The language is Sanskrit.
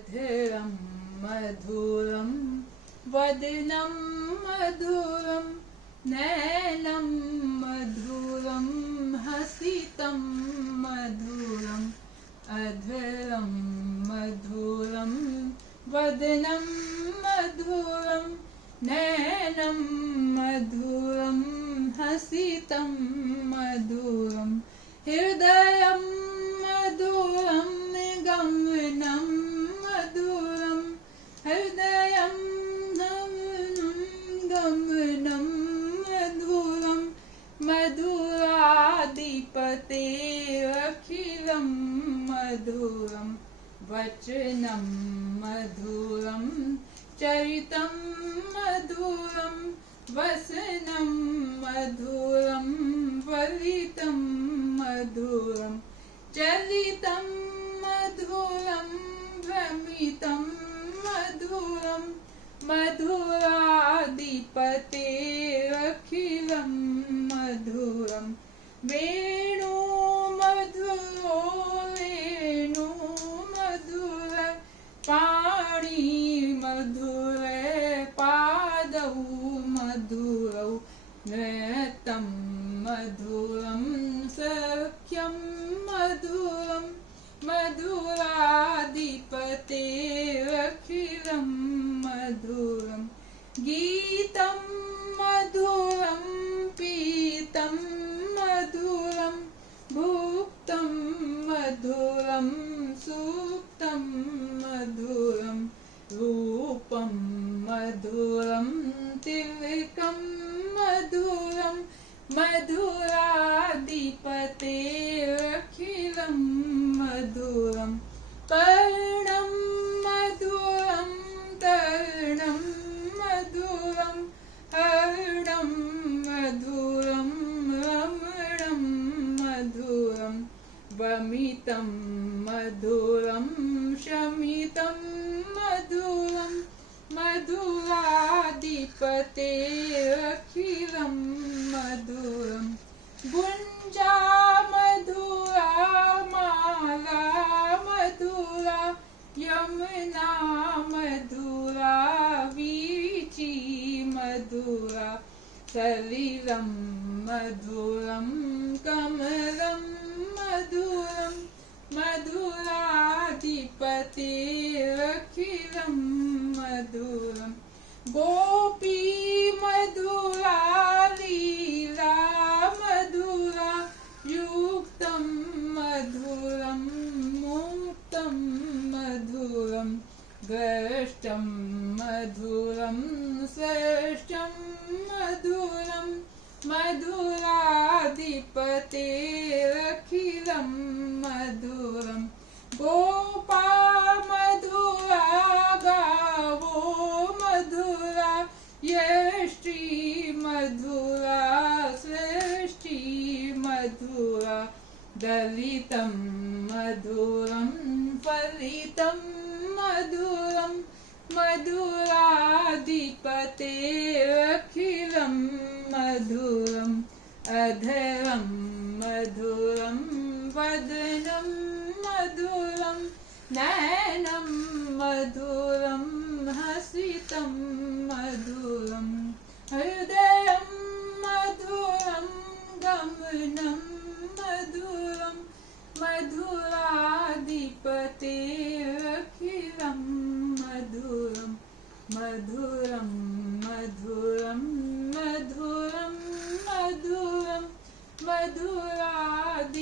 अधरं मधुरं वदनं मधुरं नैनं मधुरं हसितं मधुरम् अधरं मधुरं वदनं मधुरं नैनं मधुरं हसितं मधुरं हृदयं मधुरं गमनं मधुरं हृदयं गमनं मधुरं मधुराधिपतेरखिलं मधुरं वचनं मधुरं चरितं मधुरं वसनं मधुरं वलितं मधुरं चलितं मधुरं भ्रमितं मधुरं मधुराधिपतेरखिलं मधुरं वेणु मधुरो वेणु मधुर पाणि मधुर पादौ मधुरौ नृत्यं मधुरं सख्यं मधुरं मधुराधिपतेरखिलं मधुरं गीतं मधुरं पीतं मधुरं भुक्तं मधुरं सुप्तं मधुरं रूपं मधुरं तिलकं मधुरं मधुराधिपतेरखिलं मधुरं पर्णं मधुरं तर्णं मधुरं हरणं मधुरं रमणं मधुरं वमितं मधुरं शमितं मधुरं मधुराधिपतेरखिलं मधुरं गुञ्जा मधुरा माला मधुरा यमुना मधुरा वीची मधुरा सलिलं मधुरं कमलं मधुरं मधुराधिपतेरखिलं मधुरं गोपी मधुरा लीला मधुरा युक्तं मधुरं मुक्तं मधुरं गष्टं मधुरं श्रेष्ठं मधुरं मधुराधिपतेरखिलं मधुरं गोपा मधुरा गावो मधुरा यष्टि मधुरा सृष्टि मधुरा दलितं मधुरं फलितं मधुरं मधुराधिपतेरखिलं मधुरम् अधरं मधुरं वदनं मधुरं नैनं मधुरं हसितं मधुरं हृदयं मधुरं गमनं मधुरं मधुराधिपतेरखिलं मधुरं मधुरं मधुरं मधुरं मधुरं मधुराधिपते